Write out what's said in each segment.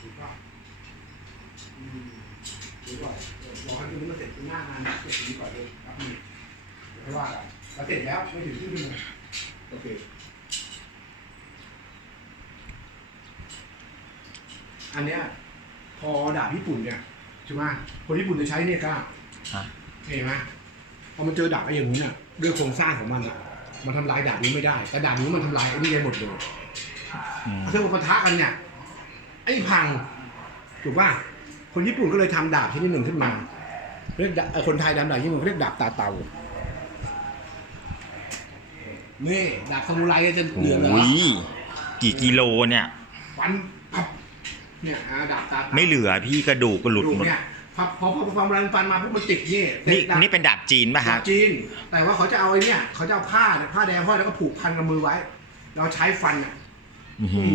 ถูกป่ะอืมเดี๋ยวก่อนเดี๋ยวรอให้ตรงนี้มันเสร็จหน้างานเสร็จตรงนี้ก่อนเลยครับนี่เดี๋ยวค่อยว่ากันแล้วเสร็จแล้วไม่ถึงครึ่งชั่วโมงโอเคอันเนี้ยพอดาบญี่ปุ่นเนี่ยใช่ไหมคนญี่ปุ่นจะใช้เนี่ยกล้าฮะเห็นไหมพอมันเจอดาบไอ้อย่างนี้เนี่ยด้วยโครงสร้างของมันอะ มันทำลายดาบนี้ไม่ได้ แต่ดาบนี้มันทำลายไอ้นี่ได้หมดเลยอืมถ้ามันปะทะกันเนี่ย ไอ้พัง ถูกป่ะคนญี่ปุ่นก็เลยทำดาบชนิดหนึ่งขึ้นมา เรียกดาเอ่อคนไทยดำดาบญี่ปุ่นเขาเรียกดาบตาเตานี่ดาบซามูไรจะเหลือเหรอโอ้ยกี่กิโลเนี่ยฟันพับเนี่ยอ่าดาบตาเตาไม่เหลือพี่กระดูกก็หลุดดูหมดเนี่ยพอพอพอพอมันฟันมาปุ๊บมันติดนี่นี่ดาบนี่เป็นดาบจีนป่ะดาฮะบจีน แต่ว่าเขาจะเอาไอ้เนี่ยเขาจะเอาผ้าเนี่ยผ้าแดงห้อยแล้วก็ผูกพันกับมือไว้ เราใช้ฟันอะ อื้อหือ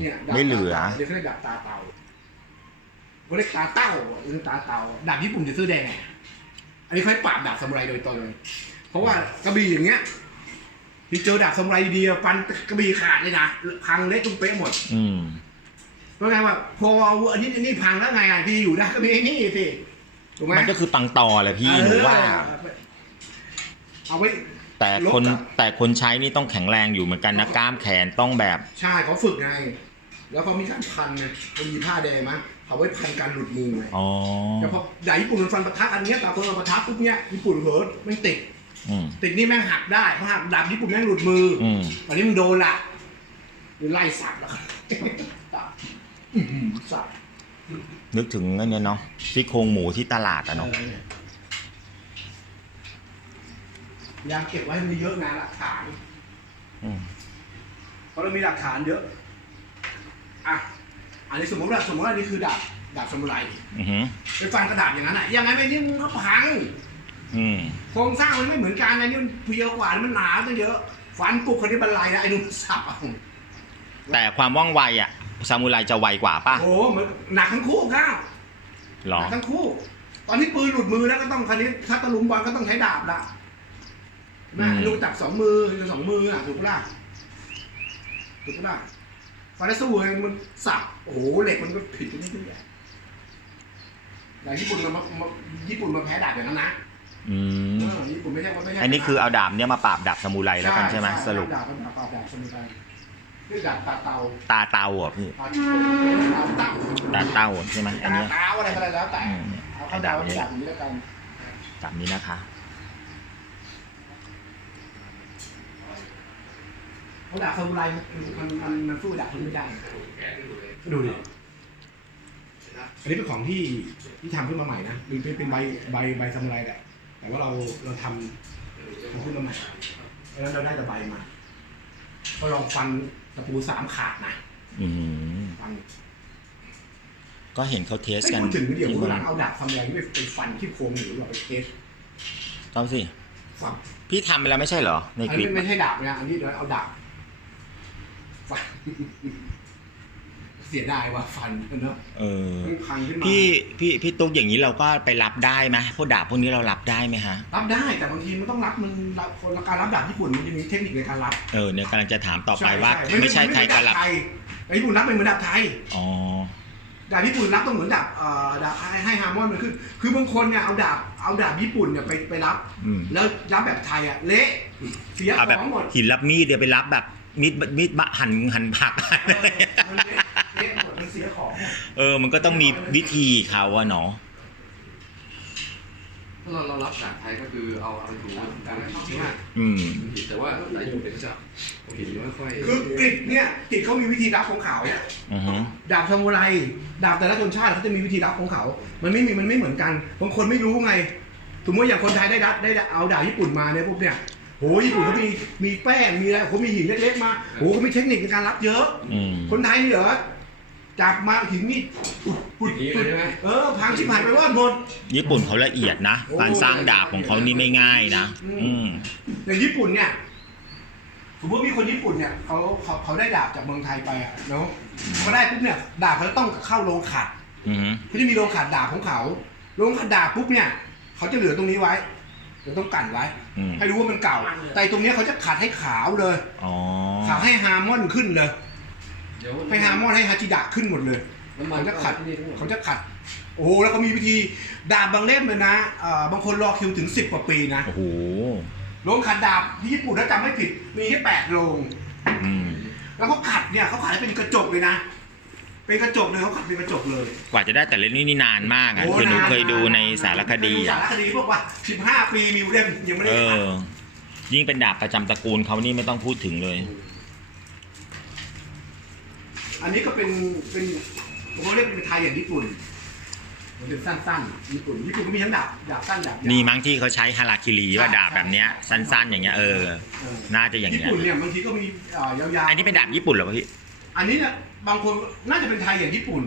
เนี่ยดาบไม่เหลือตาเตาเดี๋ยวเขาเรียกดาบตาเตาเขาเรียกตาเต้าหรือตาเตาดาบญี่ปุ่นจะซื้อแดงอันนี้เขาให้ปราบดาบซามูไรโดยตรงเลย เพราะว่ากระบี่อย่างเงี้ยที่เจอดาบซามูไรดีๆฟันกระบี่ขาดเลยนะพังเละตุ้มเป๊ะหมด อืม เพราะไงว่าพออันนี้อันนี้พังแล้วไงอะที่อยู่ได้ก็มีไอ้นี่สิถูกไหมมันก็คือปังตอแหละพี่หนูว่า เออเอาไว้ แต่คนลบกับแต่คนใช้นี่ต้องแข็งแรงอยู่เหมือนกันนะกล้ามแขนต้องแบบ ใช่เขาฝึกไง แล้วเขามีการพันไงมันมีผ้าแดงมั้ยเขาไว้พันการหลุดมือไงอ๋อ แต่พอใหญ่ญี่ปุ่นมันฟันปะทะกันเนี้ยตาคนมาปะทะปุ๊บเนี้ยญี่ปุ่นเหินไม่งติด อืม ติดนี่แม่งหักได้เพราะหักดาบญี่ปุ่นแม่งหลุดมือออืมวันนี้มึงโดนละหรือไล่สับแล้วสับอื้อหือสับนึกถึงอันเนี้ยเนาะซี่โครงหมูที่ตลาดอะเนาะ เออพ ยายามเก็บไว้ให้มันเยอะงานหลักฐานอืมเพราะเรามีหลักฐานเยอะ อะ อันนี้สมมติว่าสมมติว่านี่คือดาบดาบสมุไรอือหือไปฟันกระดาบอย่างนั้นอะยังไงไปนี่มันก็พัง อืมโครงสร้างมันไม่เหมือนกันอันนี้มันเพรียวกว่ามันหนาตั้งเยอะ ฟันกุกคนนี้บรรลัยนะไอ้นุ่มสับอะแต่ความว่องไวอะซามูไรจะไวกว่าป่ะโอ้โหเหมือนหนักทั้งคู่ก้าวหรอหนักทั้งคู่ ตอนที่ปืนหลุดมือแล้วก็ต้องคันนี้ถ้าตะลุมบอลก็ต้องใช้ดาบละ นะอืมลูกจับสองมือสองมืออะถูกปะล่ะถูกปะล่ะฟันได้สู้ไงมันสับโอ้โหเหล็กมันก็ผิดกันนิดเดียวแต่ญี่ปุ่นมันมามาญี่ปุ่นมาแพ้ดาบอย่างนั้นนะอืมเออญี่ปุ่นไม่ใช่ว่าไม่ใช่อันนี้คือเอาดาบเนี้ยมาปราบดาบซามูไรแล้วกันใช่ไหมสรุปดาบดาบดาบดาบสมุไรเรียกดาบตาเตาตาเตาเหรอะพี่ตาเตาเต้าตาเต้าใช่ไหมอันตาเนี้ยเตาอะไรก็แล้วแต่อืมเอาเข้าดาวที่ดาบนี้แล้วกันดาบนี้นะคะ เพราะดาบซามูไรมันมันมันสู้ดาบคนไม่ได้ดูดิอันนี้เป็นของที่ที่ทำขึ้นมาใหม่นะเป็นเป็นใบใบใบซามูไรแหละแต่ว่าเราเราทำทำขึ้นมาใหม่แล้วเราได้แต่ใบมาก็ลองฟันตะปูสามขาดนะอืมฟันก็เห็นเขาเทสไม่กันพูดถึงเดี๋ยวที่วันหมัลันงเอาดาบซามูไรนี่ไปไปฟันที่โครงหรือว่าไปเทสต้องสิฟันพี่ทำไปแล้วไม่ใช่เหรอในอันคลินี้ปไม่ใช่ดาบนะอันนี้เดี๋ยวเอาดาบ ฟัน เสียดายว่าฟันเนอะเออ มันพังขึ้นมาพี่พี่พี่ตุ๊กอย่างนี้เราก็ไปรับได้ไหมพวกดาบพวกนี้เรารับได้ไหมฮะ รับได้แต่บางทีมันต้องรับมันรับคนละการรับดาบญี่ปุ่นมันจะมีเทคนิคในการรับเออเนี่ยกำลังจะถามต่อไปช่ว่า ไม่ใช่ใครก็รับดาไทยแต่ญี่ปุ่นรับไม่เหมือนดาบไทย อ๋อ ดาบญี่ปุ่นรับต้องเหมือนดาบเอ่อดาบให้ให้ฮาร์โมนมันคือคือบางคนเนี่ยเอาดาบเอาดาบญี่ปุ่นเนี่ยไปไปรับ อืมแล้วรับแบบไทยอะเละเสียเอาแบบของหมดหินรับมีดเดี๋ยวไปรับแบบ มีดมีดบะหั่นหั่นผักเออมันเละเละหมดมันเสียของหมดเออ มันก็ต้องมีวิธีเขาอะเนาะถ้าเราเรารับจากไทยก็คือเอาเอาไปถูแต่แต่ไม่ใช่ว่าอืมแต่ว่าสายญี่ปุ่นก็จะเห็นไม่ค่อยคือกริดเนี่ยกริดเขามีวิธีรับของเขาอือฮึดาบซามูไรดาบแต่ละชนชาติเขาจะมีวิธีรับของเขา มันไม่มีมันไม่เหมือนกันบางคนไม่รู้ไงสมมติอย่างคนไทยได้ดัดได้เอาดาบญี่ปุ่นมาเนี่ยพวกเนี่ย โหญี่ปุ่นเขามีมีแป้งมีอะไรเขามีหินเล็กๆมาโหเขามีเทคนิคในการรับเยอะ อืมคนไทยนี่เหรอจับมาหินนี่อุดอุดนี้อุดใช่ไหม เออพังชิบหายไปวอดหมด ญี่ปุ่นเขาละเอียดนะโอ้การสร้างดาบของเขานี่ไม่ง่ายนะ อืม อย่างญี่ปุ่นเนี่ยสมมติมีคนญี่ปุ่นเนี่ยเขาเขาเขาได้ดาบจากเมืองไทยไปอะเนาะเขาได้ปุ๊บเนี่ยดาบเขาต้องเข้าโรงขัดอือฮึเขาจะมีโรงขัดดาบของเขาโรงขัดดาบปุ๊บเนี่ยเขาจะเหลือตรงนี้ไว้ จะต้องกันไว้ อืม ให้รู้ว่ามันเก่า แต่ตรงเนี้ยเขาจะขัดให้ขาวเลย อ๋อ ขาวให้ฮาร์มอนขึ้นเลย เดี๋ยวให้ฮาร์มอนให้ฮาจิดะขึ้นหมดเลย น้ำมันเขาจะขัด ที่นี่ทั้งหมดเขาจะขัด โอ้โหแล้วเขามีวิธีดาบบางเล่มเลยนะเอ่อบางคนรอคิวถึงสิบกว่าปีนะโอ้โห โรงขัดดาบที่ญี่ปุ่นถ้าจำไม่ผิดมีแค่แปดโรง อืม แล้วเขาขัดเนี่ยเขาขัดให้เป็นกระจกเลยนะ เป็นกระจกเลยเขาขัดเป็นกระจกเลยกว่าจะได้แต่เล่มนี้นี่นานมากอะโอ้คือหนูนานเคยดูในสารคดีสาอะรคดีพวกว่าสิบห้าปีมีเล่มยังไม่เอได้ขัดอ ยิ่งเป็นดาบประจำตระกูลเขานี่ไม่ต้องพูดถึงเลย อันนี้ก็เป็นเป็นเขาเรียกเป็นไทยอย่างญี่ปุ่นมันเป็นสั้นๆญี่ปุ่นญี่ปุ่นก็มีทั้งดาบดาบสั้นดาบยาว นี่มั้งที่เขาใช้ฮาราคิรีว่าดาบแบบเนี้ย สั้นๆ อย่างเงี้ยเออ เออ น่าจะอย่างญี่เงี้ยปุ่นเนี่ยบางทีก็มีเอ่อยาวๆอันนี้เป็นดาบญี่ปุ่นเหรอพี่ อันนี้เนี่ย บางคนน่าจะเป็นไทยอย่างญี่ปุ่น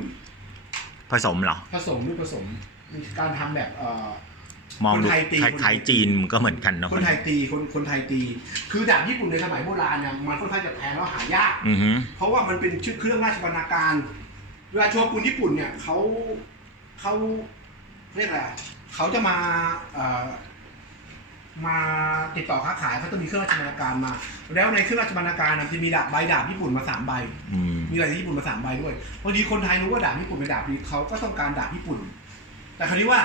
ผสมเหรอ ผสมหรือผสมมีการทำแบบเอ่อ มองดูคนไทยตี คล้ายๆจีนมันก็เหมือนกันเนอะคนไทยตีคนคนไทยตี คือดาบญี่ปุ่นในสมัยโบราณเนี่ยมันค่อนข้างจะแพงแล้วหายาก อือฮึเพราะว่ามันเป็นชื่อเครื่องราชบรรณาการเวลาโชกุนญี่ปุ่นเนี่ยเขาเขาเรียกอะไรอะเขาจะมาเอ่อ มาติดต่อค้าขายเขาต้องมีเครื่องราชบรรณาการมา แล้วในเครื่องราชบรรณาการน่ะจะมีดาบใบดาบญี่ปุ่นมาสามใบ อืม มีอะไรที่ญี่ปุ่นมาสามใบด้วยพอดีคนไทยรู้ว่าดาบญี่ปุ่นเป็นดาบดีเขาก็ต้องการดาบญี่ปุ่น แต่คราวนี้ว่า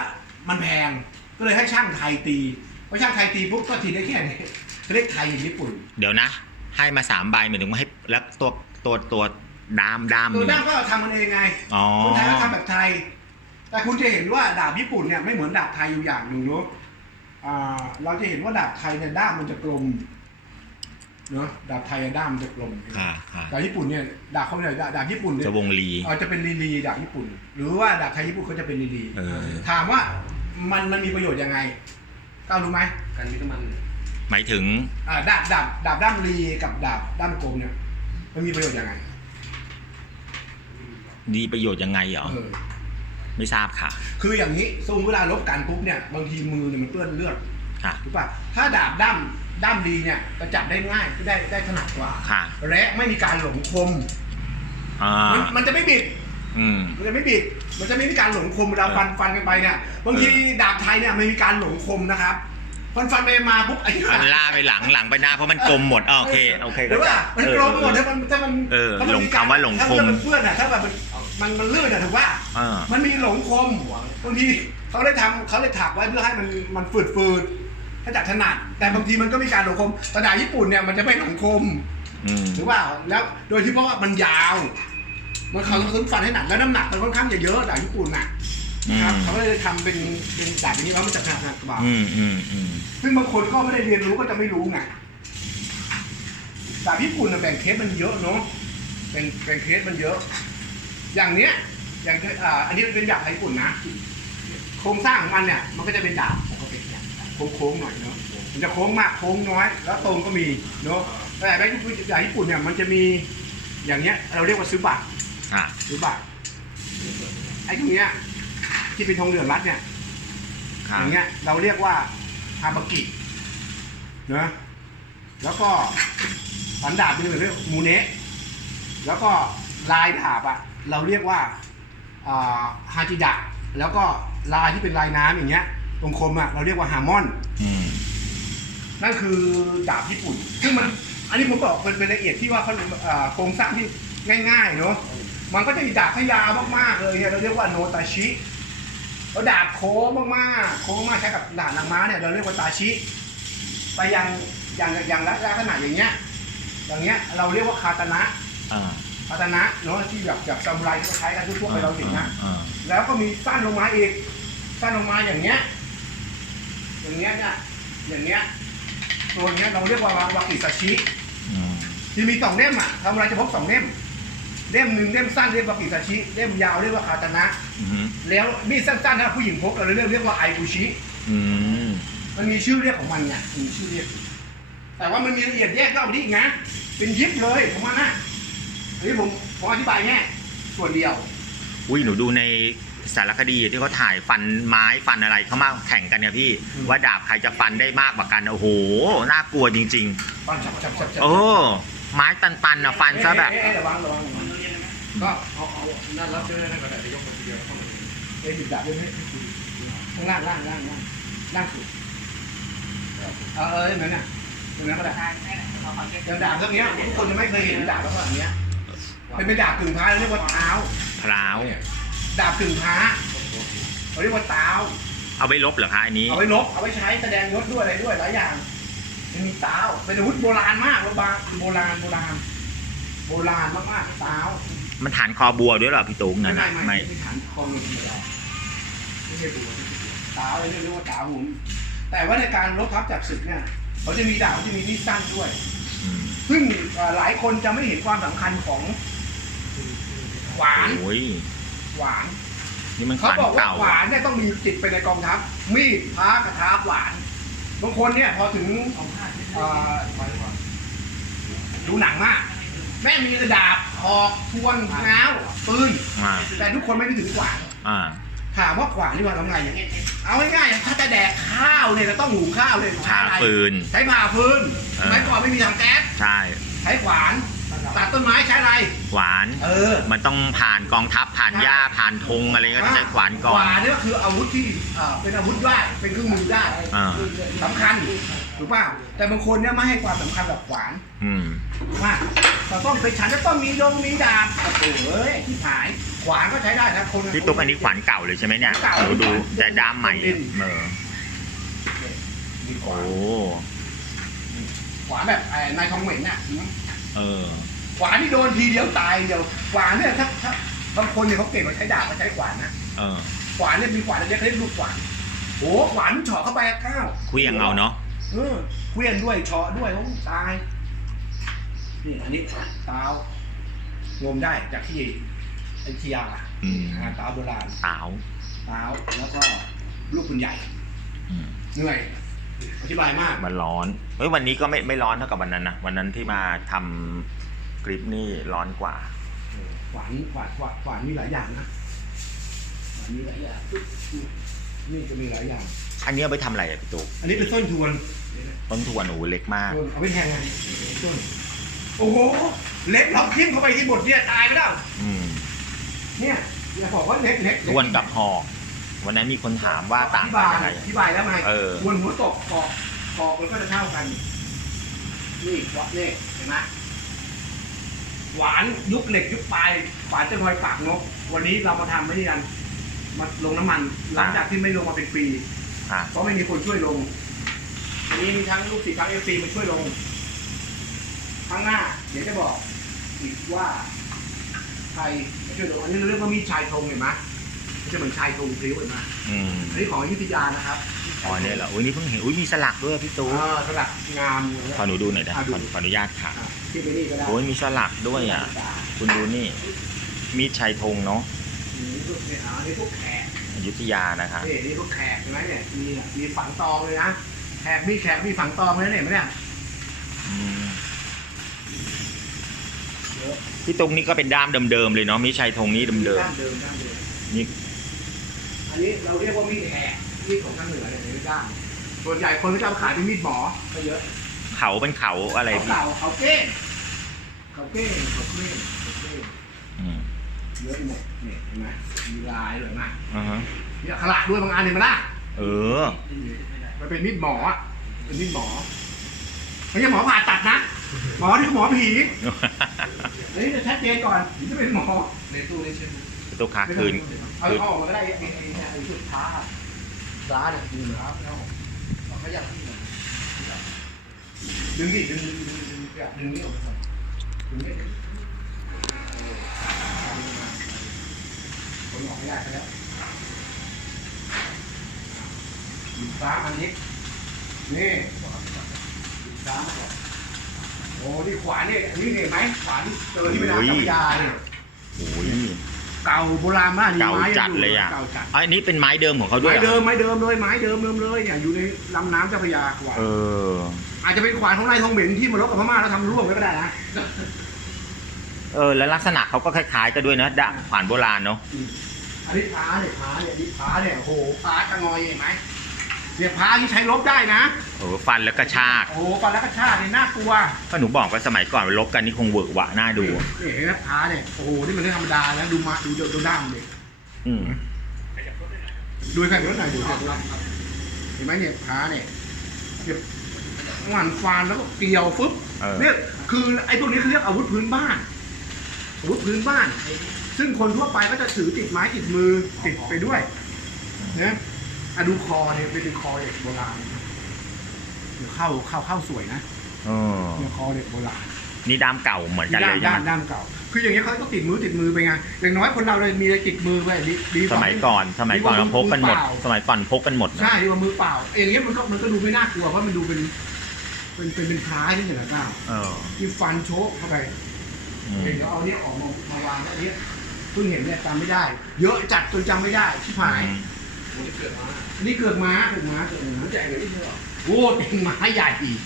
มันแพงก็เลยให้ช่างไทยตีเพราะช่างไทยตีปุ๊บก็ตีได้แค่นี้เขาเรียกไทยอย่างญี่ปุ่นเดี๋ยวนะ ให้มาสามใบหมายถึงว่าให้แล้วตัวตัวตัวดามดามตัวนี่ด้ามก็ทำมันเองไง อ๋อคนไทยก็ทำแบบไทย แต่คุณจะเห็นว่าดาบญี่ปุ่นเนี่ยไม่เหมือนดาบไทยอยู่อย่างหนึ่งเนาะอ่า เราจะเห็นว่าดาบไทยเนี่ยด้ามมันจะกลมเนาะดาบไทยอะด้ามมันจะกลมค่ะค่ะดาบญี่ปุ่นเนี่ยดาบเขาเนี่ยดาบญี่ปุ่นเนี่ยจะวงลีเออจะเป็นลีลีดาบญี่ปุ่น หรือว่าดาบไทยญี่ปุ่นเขาจะเป็นลีลีเออถามว่ามันมันมีประโยชน์ยังไงก้าวรู้ไหมกันมีน้ำมันหมายถึงอ่าดาบดาบดาบด้ามลีกับดาบด้ามกลมเนี่ยมันมีประโยชน์ยังไงดีประโยชน์ยังไงเหรอเออ ไม่ทราบค่ะ คืออย่างนี้ทรงเวลาลบกันปุ๊บเนี่ยบางทีมือเนี่ยมันเปื้อนเลือดค่ะ ถูกป่ะถ้าดาบด้ามด้ามดีเนี่ยจะจับได้ง่ายได้ได้ถนัดกว่า ค่ะ และไม่มีการหลงคมอ่ามันมันจะไม่บิด อืม มันจะไม่บิด มันจะไม่มีการหลงคมเวลาฟันฟันกันไปเนี่ยบางทีดาบไทยเนี่ยไม่มีการหลงคมนะครับฟันฟันไปมาปุ๊บไอ้ห่ามันล่าไปหลังหลังไปหน้าเพราะมันกลมหมดอะโอเคโอเคหรือว่ามันกลมหมดถ้ามันถ้ามันเออถ้ามันหลงมีกรคำว่าหลงคม ถ้ามันเปื้อนอะถ้าแบบมันมันมันลื่นอะถูกว่าเออมันมีหลงคมบางทีเขาได้ทำเขาได้ถักไว้เพื่อให้มันมันฝืดฝืดๆให้จัดถนัด แต่บางทีมันก็มีการหลงคมแต่ดาบญี่ปุ่นเนี่ยมันจะไม่หลงคม อืม หรือว่าแล้วโดยที่เพราะว่ามันยาว มันเขาต้องฟันให้หนักแล้วน้ำหนักมันค่อนข้างจะเยอะดาบญี่ปุ่นน่ะอืนะครับมเขาก็เลยทำเป็นเป็นดาบอย่างนี้เพราะมันจะถนัดกว่าอืมอืมอืมซึ่งบางคนก็ไม่ได้เรียนรู้ก็จะไม่รู้ไงดาบญี่ปุ่นน่ะแบ่งเคสมันเยอะเนาะแบ่งแบ่งเคสมันเยอะ อย่างเนี้ย อย่างอ่าอันนี้เป็นดาบไทยญี่ปุ่นนะ โครงสร้างของมันเนี่ย มันก็จะเป็นดาบปกติเนี่ยโค้งๆหน่อยเนาะ มันจะโค้งมากโค้งน้อย แล้วตรงก็มีเนาะ แต่แบบดาบญี่ปุ่นเนี่ยมันจะมีอย่างเนี้ยเราเรียกว่าซื้อบัตรอะซื้อบัตรไอ้ตรงเนี้ยที่เป็นทองเหลืองรัดเนี่ยค่ะอย่างเงี้ยเราเรียกว่าฮาบากินะแล้วก็สันดาบเป็นเรียกมูเนะแล้วก็ลายดาบอะเราเรียกว่าอ่า ฮาจิดะแล้วก็ลายที่เป็นลายน้ำอย่างเงี้ยตรงคมอะเราเรียกว่าฮามอน อืม นั่นคือดาบญี่ปุ่น ซึ่งมัน อันนี้ผมบอกเป็นเป็นละเอียดที่ว่าเขาเอ่อโครงสร้างที่ง่ายๆเนาะ มันก็จะมีดาบที่ยาวมากๆเลยเนี่ยเราเรียกว่าโนตาชิแล้วดาบโค้งมากๆ โค้งมากใช้กับดาบนางม้าเนี่ยเราเรียกว่าตาชิไปยังอย่างอย่างลักษณะอย่างเงี้ย อย่างเงี้ยเราเรียกว่าคาตานะ อ่า คาตานะเนาะที่แบบแบบซามูไรที่เขาใช้กันทั่วๆไปเราเห็นนะอ่าแล้วก็มีสั้นลงมาอีก สั้นลงมาอย่างเงี้ย อย่างเงี้ยเนี่ยอย่างเงี้ยตัวเนี้ยเราเรียกว่าวากิซาชิอืมที่มีสองเล่มอะทำอะไรจะพบสองเล่มเล่มหนึ่งเล่มสั้นเรียกว่ากิซาชิเล่มยาวเรียกว่าคาตานะ อืมแล้วมีดสั้นๆถ้าผู้หญิงพกเราเรียกเรียกว่าไอบุชิ อืมมันมีชื่อเรียกของมันเนี่ยมีชื่อเรียก แต่ว่ามันมีละเอียดแยกเล่าดีอีกนะ เป็นยิบเลยของมันนะอั นนี้ผมผมอธิบายแค่ส่วนเดียว อุ้ยหนูดูในสารคดีที่เขาถ่ายฟันไม้ฟันอะไรเขามาแข่งกันเนี่ยพี่ อืม ว่าดาบใครจะฟันได้มากกว่ากันโอ้โหน่ากลัวจริง ปันจับจับจับจัๆโอ้ไม้ตันๆอะฟันซะแบบ เอ๊ะเอ๊ะระวังระวังระวังก็เอาเอานั่นรับด้วยนะกระดาษจะยกมาทีเดียวแล้วเข้ามาเอ้ยหยิบดาบด้วยไหมข้างล่างล่างล่างล่างล่างสุดเออเอออย่างนั้นน่ะตรงนั้นก็ได้อย่างดาบเรื่องเนี้ยทุกคนจะไม่เคยเห็นดาบลักษณะเนี้ย เป็นเป็นดาบกึ่งพระเรียกว่าเท้าพร้าว ดาบกึ่งพระเขาเรียกว่าเท้าเอาไว้ลบเหรอคะอันนี้ เอาไว้ลบเอาไว้ใช้แสดงยศด้วยอะไรด้วยหลายอย่างมันมีเท้าเป็นอาวุธโบราณมากโบราณโบราณโบราณโบราณมากๆเท้ามันฐานคอบัวด้วยเหรอพี่ตุ๊กไม่นั่นไม่น่ะไม่ไม่ไม่ฐานคองเงินธรรมดาไม่ใช่บัวเท้าอะไรเรียกว่าเท้าหมุนแต่ว่าในการลบทับจับศึกเนี่ยเขาจะมีดาบเขาจะมีมีดสั้นด้วย อืม ซึ่งเอ่อหลายคนจะไม่เห็นความสำคัญของ ขวาน โอ้ยขวาน นี่มันเขาขวานบอกว่าเก่าขวานเนี่ยต้องมีติดไปในกองทัพ มีดพระกระทาขวาน บางคนเนี่ยพอถึงเอ่อดูหนังมาก แม่งมีกระดาบหอกทวนง้าวปืน อ่าแต่ทุกคนไม่ได้ถึงขวาน อ่า ถามว่าขวานนี่ว่าทำไงเนี่ยเอาง่ายๆถ้าจะแดกข้าวเนี่ยเราต้องหุงข้าวเลยชาใช้อะไรฟืน ใช้ผ่าฟืนเออ สมัยก่อนไม่มีถังแก๊สใช่ ใช้ขวาน ตัดต้นไม้ใช้อะไร ขวาน เออมันต้องผ่านกองทัพผ่านหญ้าผ่านธงอะไรก็ต้องใช้ขวานก่อน ขวานเนี่ยก็คืออาวุธที่เอ่อเป็นอาวุธได้เป็นเครื่องมือได้อ่า สำคัญถูกป่ะแต่บางคนเนี่ยไม่ให้ความสำคัญกับขวานอืม มากเราต้องไปฉันจะต้องมีดงมีดาบโอ้โหเอ้ยที่หายขวานก็ใช้ได้นะคน พี่ตุ๊กอันนี้ขวานเก่าเลยใช่ไหมเนี่ยเก่า ดูดูแต่ด้ามใหม่อะเออมีขโอ้วานขวานแบบไอ้นายทองเหม็นน่ะเออ ขวานที่โดนทีเดียวตายเดียวขวานเนี่ยถ้าถ้าบางคนเนี่ยเขาเก่งกว่าใช้ดาบก็ใช้ขวานนะเออขวานเนี่ยมีขวานเล็กๆเรียกลูกขวานโอ้ขวานเฉาะเข้าไปอะก้าวเคลี้ยงเอาเนาะเออเควียนด้วยเฉาะด้วยโอ้ตายนี่อันนี้ตาวงมได้จากที่ไอทียาอืมอ่าตาวโบราณสาวตาวแล้วก็ลูกคุณใหญ่อืมเหนื่อยอธิบายมาก มันร้อนเฮ้ยวันนี้ก็ไม่ไม่ร้อนเท่ากับวันนั้นนะวันนั้นที่มาทำ คลิปนี่ร้อนกว่า ขวานขวานขวานขวานมีหลายอย่างนะขวานมีหลายอย่างนี่จะมีหลายอย่าง อันนี้เอาไปทำอะไรอะพี่ตุ๊กอันนี้เป็นต้นทวนต้นทวนโอ้โหเล็กมากทวนเอาไปแทงไงต้นโอ้โหเล็กเราทิ่มเข้าไปที่บทเนี่ยตายไปแล้วอืมเนี่ยอย่าบอกว่าเล็กเล็กทวนกับหอกวันนั้นมีคนถามว่าต่างอธิกันบายยังไง อธิบายแล้วไงเออ ทวนหัวตกกอกกอกมันก็จะเท่ากัน นี่วัดนี่เห็นไหม หวานยุคเหล็กยุคปลายฝานจะลอยปากนก วันนี้เรามาทำไม่ได้กันมาลงน้ำมัน หลังจากที่ไม่ลงมาเป็นปีอะเพราะไม่มีคนช่วยลงวันนี้มีทั้งลูกศิษย์ทั้งเอฟซีมาช่วยลงข้างหน้า เดี๋ยวจะบอกอีกว่าใครมาช่วยลงอันนี้เราเรียกว่ามีดชายธงเห็นไหมมันจะเหมือนชายธงพลิ้วเห็นไหมอืมอันนี้ของอยุธยานะครับอ๋อเนี่ยเหรออุ้ยนี่เพิ่งเห็นอุ้ยมีสลักด้วยพี่ตุ๊กอ่าสลักงามเลยขอหนูดูหน่อยนะอะขดูอขออนุญาตค่ะ อะที่ไปนี่ก็ได้ โอ้ยมีสลักด้วยอะ คุณดูนี่ มีดชัยธงเนาะนี่พวกเนี่ยอ่านี่พวกแขกอยุธยานะคะนี่นี่พวกแขกเห็นไหมเนี่ยมีอะมีฝังตองเลยนะแขกมีแขกมีฝังตองเลยนะเนี่ยเห็นไหมเนี่ยอืมพี่ตุ๊กนี่ก็เป็นด้ามเดิมๆเลยเนาะมีชัยธงนี่เดิมด้านเดิมด้านเดิมๆนี่อันนี้เราเรียกว่ามีดแขกมีดของทางเหนือเนี่ยในด้านส่วนใหญ่คนก็จะเอาขายเป็นมีดหมอก็เยอะ เขาเป็นเขาอะไรเขาพี่เก่าเขาเก้ง เขาเก้งเขาเก้งเขาเก้งอืมเยอะไปหมดเนี่ยเห็นไหมมีลายเลยนะอ่าฮะมีอักขระด้วยบางอันเห็นไหมล่ะเออ มันเป็นมีดหมออะเป็นมีดหมอไม่ใช่หมอผ่าตัดนะ หมอที่หมอผีอันนี้จะชัดเจนก่อนถึงจะเป็นหมอในตู้นี้ใช่ไหมพี่ตุ๊กคะคืนเอาเอาออกมาก็ได้ไอ้ไอ้ไอ้ไอ้ชุดท้าท้าเนี่ยดึงครับแล้วเอาขยับดึงดิดึงดึงดึงดึงดึงดึงนี่ออกมาก่อนดึงนี่ คนออกไม่ได้ไปแล้วหยิบฟ้าอันนี้นี่หยิบฟ้ามาก่อนโอ้นี่ขวานนี่อันนี้เห็นไหมขวานเจอที่แม่น้ำเจ้าพระยาเนี่ยโอ้ยเก่าโบราณมากนี่เก่าไม้จัดเลยอะเก่าจัดอันนี้เป็นไม้เดิมของเขาด้วยไม้เหรอเดิมไม้เดิมเลยไม้เดิมเดิมเลยเนี่ยอยู่ในลำน้ำเจ้าพระยาขวานเออ อาจจะเป็นขวานของนายทองเหม็นที่มาลบกับพม่าแล้วทำร่วงไว้ก็ได้นะ เออแล้วลักษณะเขาก็คล้ายๆกันด้วยนะดาบขวานโบราณเนาะอันนี้พ้าเนี่ยพ้าเนี่ยนี่พ้าเนี่ยโหพ้ากระงอยเห็นไหมเนี่ยพ้าที่ใช้ลบได้นะเออฟันแล้วก็ชากโอ้ฟันแล้วก็ชาติเนี่ยน่ากลัวก็หนูบอกว่าสมัยก่อนลบกันนี่คงเวิร์กหวะน้าดูนี่เห็นไหมพ้าเนี่ยโอ้โหนี่มันไม่องธรรมดานะดูมาดูเดูดูด้ามเลยอืมดูใครรถหน่อยดูใครรถเห็นไหมเนี่ยพ้าเนี่ยเก็บหวานฟานแล้วก็เกี่ยวฟึบเออเนี่ยคือไอ้พวกนี้เขาเรียกอาวุธพื้นบ้าน อาวุธพื้นบ้าน ซึ่งคนทั่วไปก็จะถือติดไม้ติดมือติดไปด้วยนะอะดูคอเนี่ยเป็นคอเหล็กโบราณเดี๋ยวเข้าเข้าเข้าสวยนะเออเนี่ยคอเหล็กโบราณนี่ด้ามเก่าเหมือนกันเลยใช่ด้ามไหมด้ามเก่า คืออย่างเงี้ยเขาต้องติดมือติดมือไปไงอย่างน้อยคนเราเลยมีอะไรติดมือไปดีดีว่าสมัยก่อนสมัยก่อนเราพกกันหมด สมัยก่อนพกกันหมดนะ ใช่ดีกว่ามือเปล่าอย่างเงี้ยมันก็มันก็ดูไม่น่ากลัวเพราะมันดูเป็น เป็นเป็นเป็นคล้ายที่อย่างละก้าวเออ ที่ฟันโชกเข้าไปอืม เดี๋ยวเอาเนี่ยออกมามาวางแล้วเนี่ยเพิ่งเห็นเนี่ยจำไม่ได้ เยอะจัดจนจำไม่ได้ชิบหายโอ้ยเกิดมาอันนี่เกิดม้าเกิดม้าเกิดม้ามันใหญ่กว่านี้เยอะโอ้เต็งม้าใหญ่อีก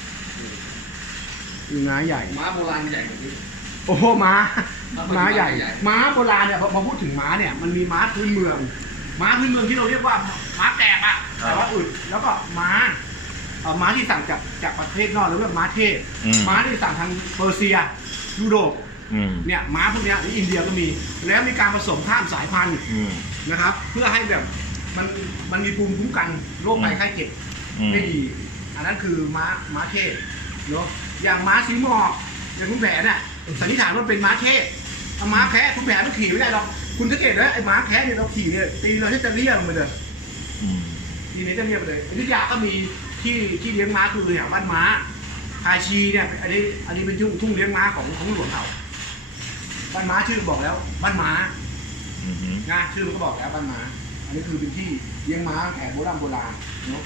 คือม้าใหญ่ม้าโบราณมันใหญ่กว่านี้โอ้โหม้าม้าม้าใหญ่ใหญ่ ม้าโบราณเนี่ยพอพอพูดถึงม้าเนี่ยมันมีม้าพื้นเมือง ม้าพื้นเมืองที่เราเรียกว่าม้าแกะอะแต่ว่าอึดแล้วก็ม้าเอ่อม้าที่สั่งจากจากประเทศนอกหรือว่าม้าเทศอืมม้าที่สั่งทางเปอร์เซียยุโรป อืมเนี่ยม้าพวกเนี้ยที่อินเดียก็มี แล้วมีการผสมข้ามสายพันธุ์อืม นะครับ เพื่อให้แบบมันมันมีภูมิคุ้มกันโรคภัยไข้เจ็บอืม ได้ดี อันนั้นคือม้าม้าเทศเนาะอย่างม้าสีหมอกอย่างคุณแผนน่ะสันนิษฐานว่าเป็นม้าเทศถ้าม้าแคะคุณแผนมันขี่ไม่ได้หรอกคุณสังเกตนะไอ้ม้าแคะเนี่ยเราขี่เนี่ยตีเราที่จะเรียกมันเลย อืม ทีนี้จะเรียกไปเลยอยุธยาก็มีที่ที่เลี้ยงม้าคือแถวบ้านม้าคาชีเนี่ย อันนี้อันนี้เป็นทุ่งทุ่งเลี้ยงม้าของของหลวงเขา บ้านม้าชื่อบอกแล้วบ้านม้าอืมนะชื่อมันก็บอกแล้วบ้านม้า อันนี้คือเป็นที่เลี้ยงม้าแผนโบราณโบราณเนาะ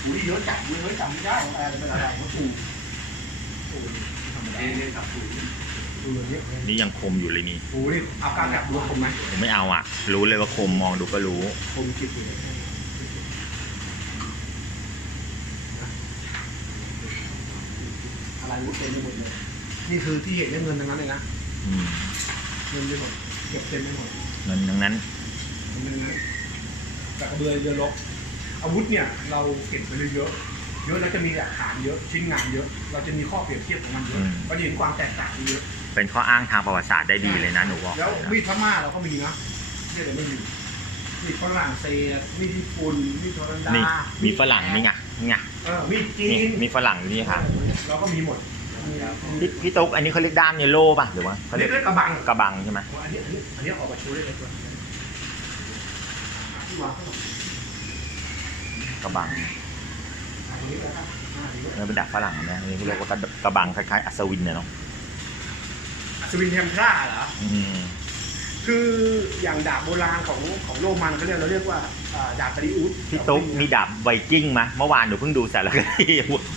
โอ้ยเยอะจัดเลยจำไม่ได้อะไรเป็นอะไรก็ถูกถูกธรรมดาเอเนตับถูกดูเลยเยอะเลยนี่ยังคมอยู่เลยนี่ โอ้ยเอาการจับดูว่าคมไหมผมไม่เอาอะ รู้เลยว่าคมมองดูก็รู้ คมจิตอยู่เลยอะไรรู้เต็มไปหมดเลย นี่คือที่เห็นได้เงินทั้งนั้นเลยนะอืม เงินไปหมดเก็บเต็มไปหมดเงินทั้งนั้นเงินทั้งนั้นจากกระเบือเรือรบอาวุธเนี่ยเราเก็บไปเยอะเยอะแล้วจะมีหลักฐานเยอะชิ้นงานเยอะ เราจะมีข้อเปรียบเทียบของมันเยอะเราจะเห็นความแตกต่างเยอะเป็นข้ออ้างทางประวัติศาสตร์ได้ดีเลยนะหนูบอกแล้วเลยนะมีดพม่าเราก็มีนะไม่ใช่แต่ไม่มีมีดฝรั่งเศสมีดญี่ปุ่นมีดฮอลันดานี่มีมีฝรั่งนี่ไงนี่ไงเออมีดจีนี่นมีฝรั่งอยู่นี่ค่ะเราก็มีหมด พี่พี่ตุ๊กอันนี้เขาเรียกด้ามเยลโล่ป่ะหรือว่าเขาเขาเรีเรียยกกกระบังกระบังใช่ไหมอันนี้อันนี้อันนี้ออกมาชูได้เลยตัวที่วางข้างหลังกระบังอันนี้นะครับอ่าอันนี้แล้วเป็นดักฝรั่งนะอันนี้เขาเรียกว่ากระกระบังคล้ายๆอัศวินเนี่ยเนาะอัศวินเทมพราเหรออืม คืออย่างดาบโบราณของของโรมันเขาเรียกเราเรียกว่าอ่าดาบปริอุสพี่ตุ๊กมีดาบไวกิ้งไหมเมื่อวานหนูเพิ่งดูสารคดี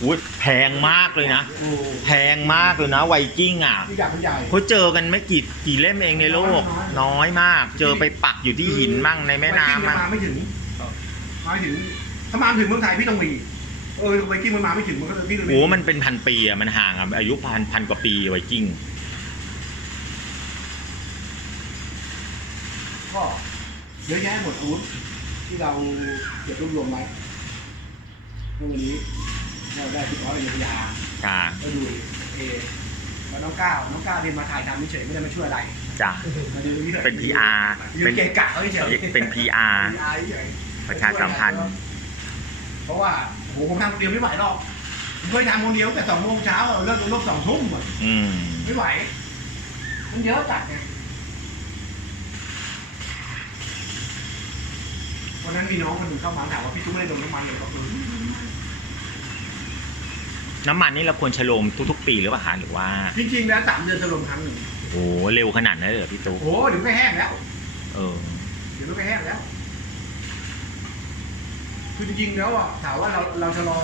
อุ้ยแพงมากเลยนะโอ้แพงมากเลยนะไวกิ้งอะนี่ดาบมันใหญ่ เขาเจอกันไม่กี่กี่เล่มเองในโลก น้อยมาก เจอไปปักอยู่ที่หินมั่งในแม่น้ำไวกิ้งมั่งมาไม่ถึงมาไม่ถึง ถ้ามาถึงเมืองไทยพี่ต้องมี เออไวกิ้งมันมาไม่ถึงมันก็จะพี่เลยโอ้มันเป็นพันปีอะมันห่างอะอายุพันพันกว่าปีไวกิ้ง ก็ เยอะแยะหมดอาวุธที่เราเก็บรวบรวมไว้ในวันนี้เราได้พี่ร้อยอยุธยาค่ะก็ดูเอแล้วน้องก้าวน้องก้าวเรียนมาถ่ายทำเฉยๆไม่ได้มาช่วยอะไรจ้ะมาดูนี่เป็น PR ยืเป็นนเกะกะเขาเฉยๆเป็น PR PR เฉยๆประชาสัมพันธ์ เพราะว่าโหผมทำคนเดียวไม่ไหวหรอกผมเคยทำคนเดียวแต่สองโมงเช้าอะเลิกเลิกสองทุ่มอะอืม ไม่ไหว มันเยอะจัดไง วันนั้นมีน้องคนหนึ่งเข้ามาถามว่าพี่ตุ้มไม่ได้ดมน้ำมันเลยก็คือน้ำมันนี่เราควรฉโลมทุก ๆ ปีหรือเปล่าคะหรือว่า จริงๆแล้วสามเดือนจะลงครั้งหนึ่งโอ้เร็วขนาดนั้นเลยเหรอพี่ตุ๊กโอ้เดี๋ยวก็แห้งแล้ว เออ เดี๋ยวมันก็แห้งแล้ว คือจริงๆแล้วอะถามว่าเราเราชะลอ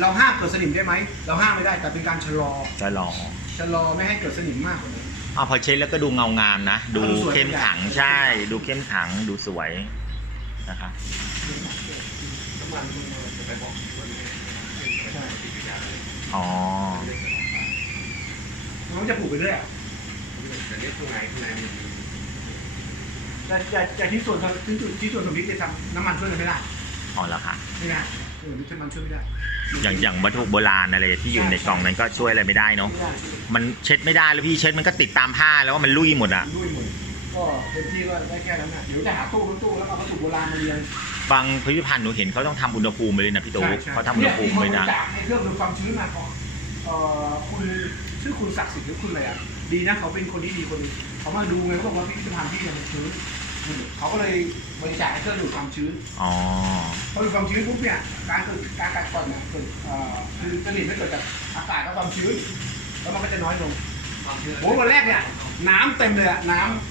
เราห้ามเกิดสนิมได้ไหม เราห้ามไม่ได้แต่เป็นการชะลอจะรอชะลอไม่ให้เกิดสนิมมากกว่านี้ อ่าพอเช็ดแล้วก็ดูเงางามนะ ดูดูสวยเข้มขังใช่ ดูเข้มขังดูสวย นะคะน้ำมันมันจะไปบอกว่าเนี่ยใช่อ๋อมันจะปลูกไปเรื่อยอะแต่เนี่ยข้างในข้างในมันแต่แต่แต่ที่ส่วนที่ส่วนที่ส่วนสมมิตจะทำน้ำมันช่วยกันไม่ได้อ๋อแล้วค่ะไม่ได้เออน้ำมันช่วยไม่ได้ อย่างอย่างวัตถุโบราณอะไรที่อยู่ในกล่องนั้นก็ช่วยอะไรไม่ได้เนาะไม่ได้มันเช็ดไม่ได้แล้วพี่เช็ดมันก็ติดตามผ้าแล้วว่ามันลุยหมดอะลุยหมด ก็เต็มที่ก็ได้แค่นั้นน่ะเดี๋ยวจะหาตู้ตู้แล้วเอาวัตถุโบราณมาเรียง บางพิพิธภัณฑ์หนูเห็นเขาต้องทำอุณหภูมิไปเลยนะพี่ตุ๊กใช่ใช่เขาทำอุณหภูมิไปนะเยจากไอ้เครื่องดูดความชื้นมาก่อนเอ่อคุณชื่อคุณศักดิ์สิทธิ์หรือคุณอะไรอะดีนะเขาเป็นคนที่ดีคนหนึงเขาเขามาดูไงเขาบอกว่าพิพิธภัณฑ์ที่เนี่ยมันชื้นเขาก็เลยบริจาคให้เครื่องดูดความชื้นอ๋อ พอดูดความชื้นปุ๊บเนี่ยการเกิดการกัดกร่อนเนี่ยเกิดเอ่อคือสนิทไม่เกิดจากอากาศกับความชื้น แล้วมันก็จะน้อยลงความเชื่อโอ้วันแรกเนี่ยน้ำเต็มเลยอะน้ำ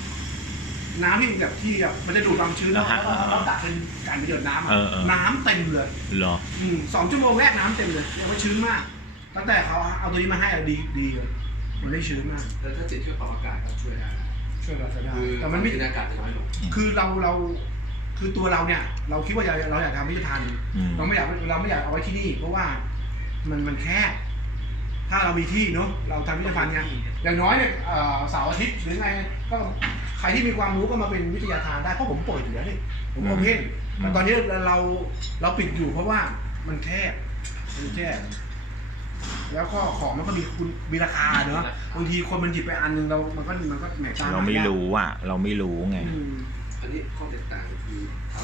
น้ำที่แบบที่แบบมันจะดูดความชื้นแล้วอ่าฮะแล้วก็แล้วดักเป็นการประโยชน์น้ำอะเออเออ น้ำเต็มเลยเหรอ อืมสองชั่วโมงแรกน้ำเต็มเลยเรียกว่าชื้นมาก ตั้งแต่เขาเอาตัวนี้มาให้อะดีดีเลยมันได้ชื้นมากแต่ถ้าติดเครื่องปรับอากาศก็ช่วยได้ช่วยเราจะได้คือแต่มันไม่ อากาศจะน้อยลงคือเราเราคือตัวเราเนี่ย เราคิดว่าเราเราอยากทำพิพิธภัณฑ์อืม เราไม่อยากเราไม่อยากเอาไว้ที่นี่ เพราะว่ามันมันแคบถ้าเรามีที่เนาะเราทำพิพิธภัณฑ์เนี่ยอย่างน้อยเนี่ยเอ่อเสาร์อาทิตย์หรือไงก็ ใครที่มีความรู้ก็มาเป็นวิทยาทานได้เพราะผมเปิดอยู่แล้วนี่ผมโอเพนแต่ตอนนี้เราเราปิดอยู่เพราะว่ามันแคบมันแคบแล้วก็ของมันก็มีคุณมีราคาเนาะบางทีคนมันหยิบไปอันนึงเรา มันก็มันก็แหมกตเราไม่รู้อะ เราไม่รู้ไงอืมอันนี้ข้อแตกต่างคือ